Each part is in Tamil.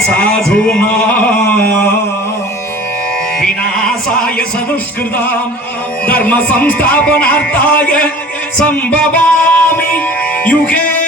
साधु विनाशा संस्कृत धर्म धर्मसंस्थापनार्थाय संभवामी युगे।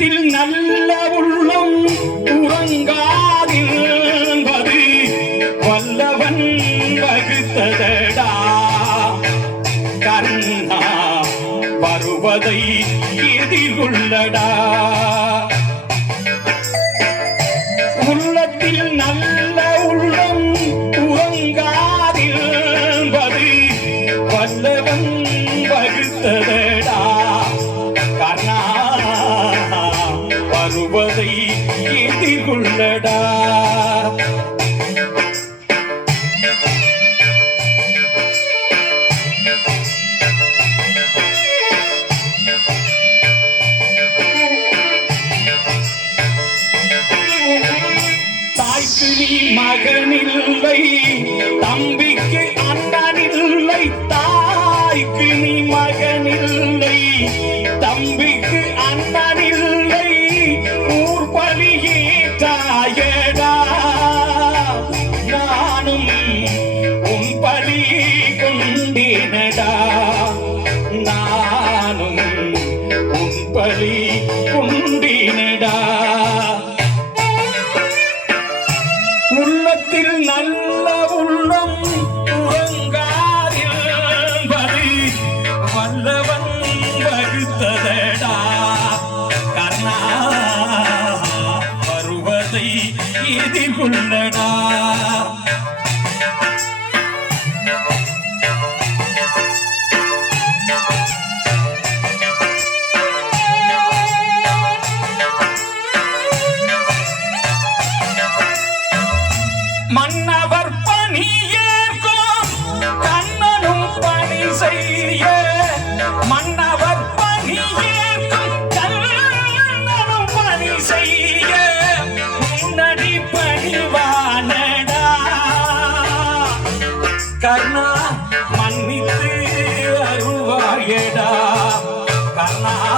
உள்ளத்தில் நல்ல உள்ளம் உறங்காதிருப்பது வல்லவன் வகுத்ததடா. கருணா வருவதை எதிர்கொள்ளடா. வருவதை எதிர்கொள்ளடா. தாய்க்கு நீ மகனில்லை தம்பி பலியேற்றாயடா நானும் உன் பலி கொண்டேனடா. நானும் உன் பலி கொண்டேனடா. உள்ளத்தில் நல்ல எதிர்கொள்ளடா அருள்வாயடா கர்ணா